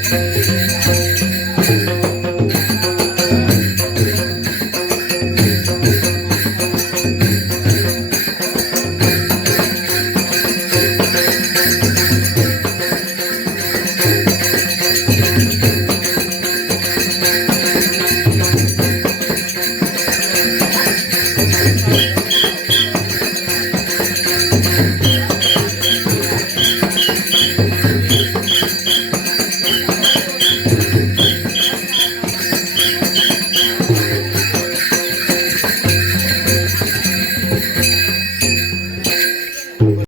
Thank hey. you.